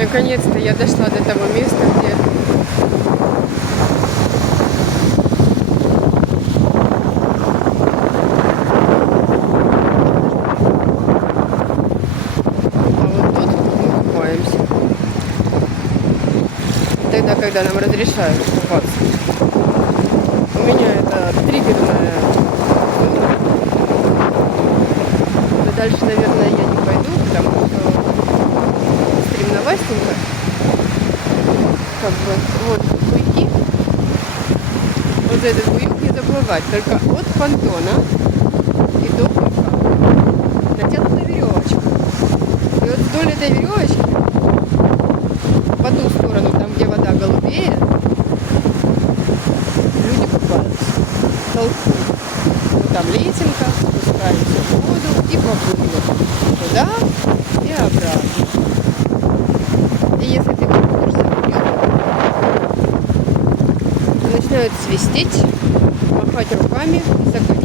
Наконец-то я дошла до того места, где вот тут мы купаемся. Тогда, когда нам разрешают купаться. У меня это триггерная зона. Но дальше, наверное, я не пойду, потому что стремновастенько. Как бы вот буйки. Вот за этот буйок не заплывать. Только от понтона и до буйка. Натянута веревочка. И вот вдоль этой веревочки, по ту сторону, там где вода голубее, люди купаются. Толпу. Ну, там лесенка, спускаемся в воду и поплывем туда и обратно. И если ты находишься вверху, начинают свистеть, махать руками, закрыть